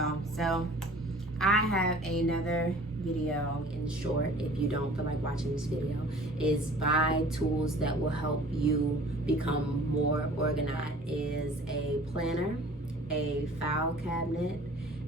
go. So I have another video. In short, if you don't feel like watching this video, is buy tools that will help you become more organized. Is a planner, a file cabinet,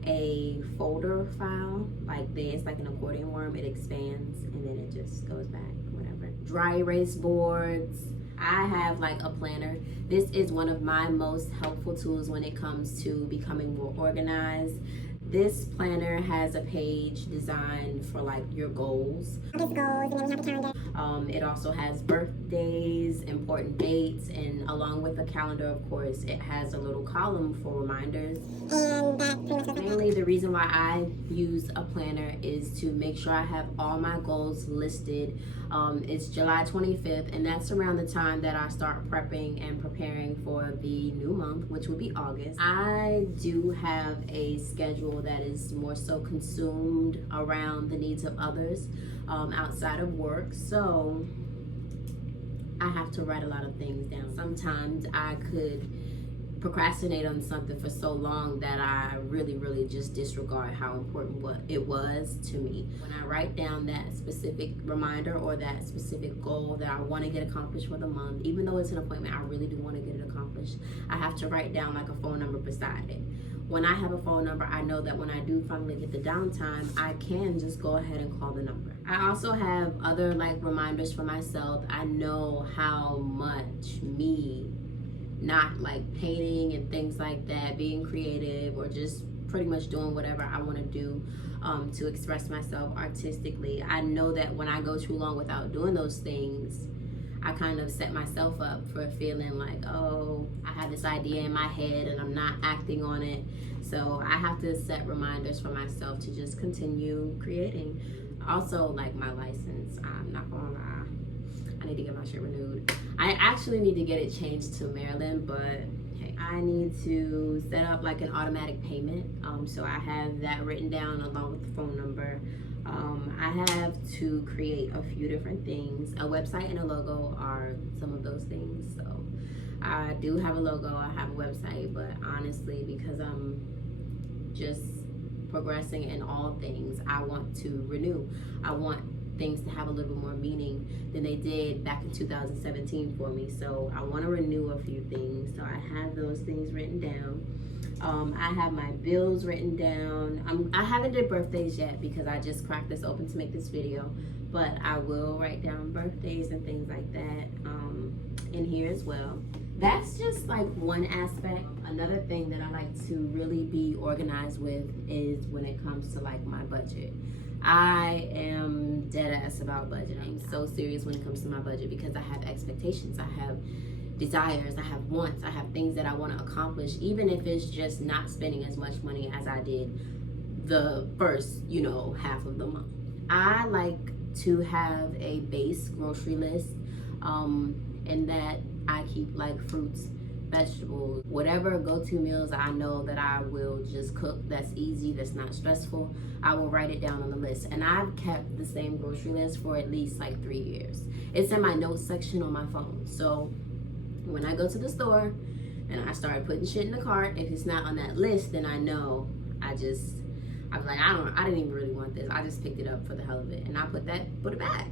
a folder file like this, like an accordion worm. It expands and then it just goes back, whatever. Dry erase boards. I have like a planner. This is one of my most helpful tools when it comes to becoming more organized. This planner has a page designed for like your goals. It also has birthdays, important dates, and along with the calendar, of course, it has a little column for reminders. Mainly the reason why I use a planner is to make sure I have all my goals listed. It's July 25th, and that's around the time that I start prepping and preparing for the new month, which will be August. I do have a schedule that is more so consumed around the needs of others outside of work, so I have to write a lot of things down. Sometimes I could procrastinate on something for so long that I really just disregard how important what it was to me. When I write down that specific reminder or that specific goal that I want to get accomplished for the month, even though it's an appointment I really do want to get it accomplished, I have to write down like a phone number beside it. When I have a phone number, I know that when I do finally get the downtime, I can just go ahead and call the number. I also have other like reminders for myself. I know how much me not like painting and things like that, being creative, or just pretty much doing whatever I want to do to express myself artistically. I know that when I go too long without doing those things, I kind of set myself up for feeling like, oh, I have this idea in my head and I'm not acting on it. So I have to set reminders for myself to just continue creating. Also, like my license, I'm not gonna lie, I need to get my shit renewed. I actually need to get it changed to Maryland, but hey, I need to set up like an automatic payment. So I have that written down along with the phone number. I have to create a few different things. A website and a logo are some of those things. So I do have a logo, I have a website, but honestly, because I'm just progressing in all things, I want to renew. I want things to have a little bit more meaning than they did back in 2017 for me. So I want to renew a few things. So I have those things written down. I have my bills written down. I haven't did birthdays yet because I just cracked this open to make this video, but I will write down birthdays and things like that in here as well. That's just like one aspect. Another thing that I like to really be organized with is when it comes to like my budget. I am dead ass about budgeting. I'm so serious when it comes to my budget because I have expectations. I have desires, I have wants, I have things that I want to accomplish, even if it's just not spending as much money as I did the first, half of the month. I like to have a base grocery list, and that I keep like fruits, vegetables, whatever go-to meals I know that I will just cook that's easy, that's not stressful, I will write it down on the list. And I've kept the same grocery list for at least like 3 years. It's in my notes section on my phone. So when I go to the store and I start putting shit in the cart, if it's not on that list, then I know I'm like, I didn't even really want this. I just picked it up for the hell of it. And I put it back.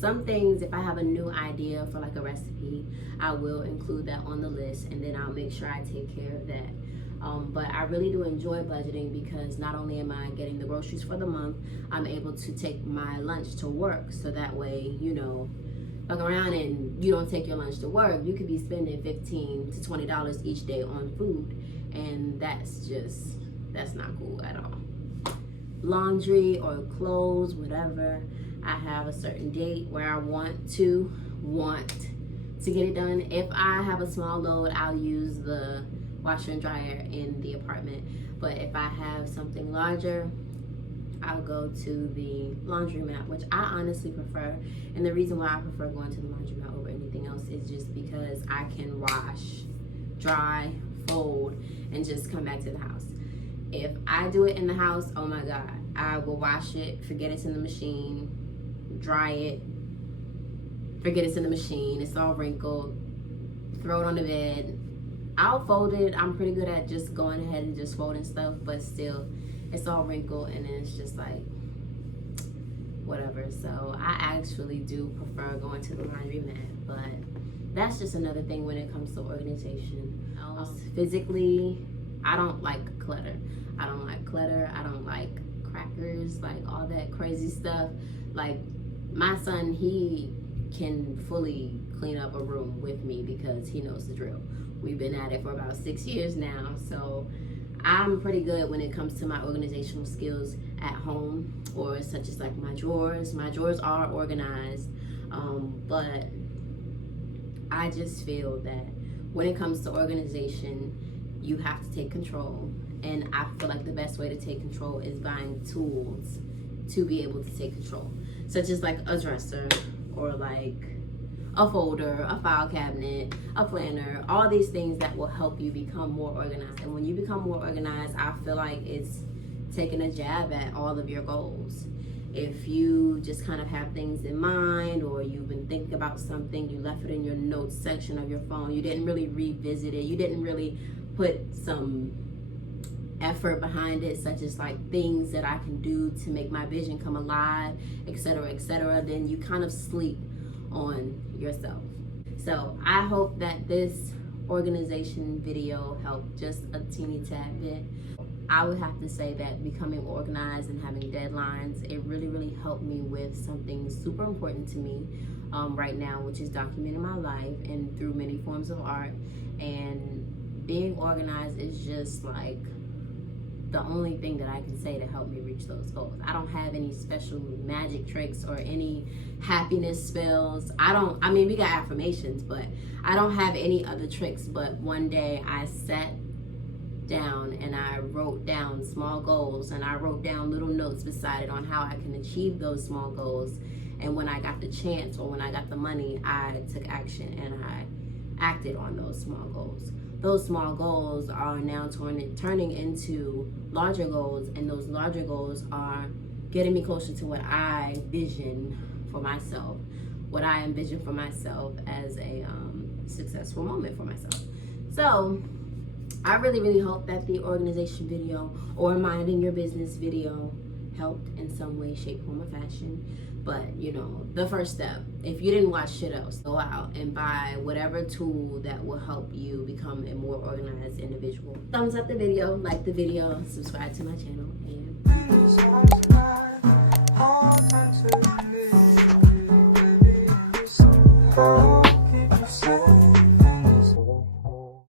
Some things, if I have a new idea for like a recipe, I will include that on the list, and then I'll make sure I take care of that. But I really do enjoy budgeting because not only am I getting the groceries for the month, I'm able to take my lunch to work. So that way, fuck around and you don't take your lunch to work, you could be spending $15 to $20 each day on food, and that's not cool at all. Laundry or clothes, whatever, I have a certain date where I want to get it done. If I have a small load, I'll use the washer and dryer in the apartment, but if I have something larger, I'll go to the laundromat, which I honestly prefer. And the reason why I prefer going to the laundromat over anything else is just because I can wash, dry, fold, and just come back to the house. If I do it in the house, oh my God, I will wash it, forget it's in the machine, dry it, forget it's in the machine, it's all wrinkled, throw it on the bed, I'll fold it. I'm pretty good at just going ahead and just folding stuff, but still, it's all wrinkled, and then it's just like, whatever. So I actually do prefer going to the laundromat, but that's just another thing when it comes to organization. Physically, I don't like clutter. I don't like clutter. I don't like crackers, like all that crazy stuff. Like my son, he can fully clean up a room with me because he knows the drill. We've been at it for about 6 years now, so I'm pretty good when it comes to my organizational skills at home, or such as like my drawers. My drawers are organized, but I just feel that when it comes to organization, you have to take control. And I feel like the best way to take control is buying tools to be able to take control, such as like a dresser, or like a folder, a file cabinet, a planner, all these things that will help you become more organized. And when you become more organized, I feel like it's taking a jab at all of your goals. If you just kind of have things in mind, or you've been thinking about something, you left it in your notes section of your phone, you didn't really revisit it, you didn't really put some effort behind it, such as like things that I can do to make my vision come alive, etc., then you kind of sleep on yourself. So I hope that this organization video helped just a teeny tad bit. I would have to say that becoming organized and having deadlines, it really helped me with something super important to me right now, which is documenting my life and through many forms of art. And being organized is just like the only thing that I can say to help me reach those goals. I don't have any special magic tricks or any happiness spells. I mean, we got affirmations, but I don't have any other tricks. But one day I sat down and I wrote down small goals, and I wrote down little notes beside it on how I can achieve those small goals. And when I got the chance, or when I got the money, I took action and I acted on those small goals. Those small goals are now turning into larger goals, and those larger goals are getting me closer to what I vision for myself, what I envision for myself as a successful moment for myself. So I really hope that the organization video or minding your business video helped in some way, shape, form, or fashion. But you know, the first step, if you didn't watch shit else, go out and buy whatever tool that will help you become a more organized individual. Thumbs up the video, like the video, subscribe to my channel, and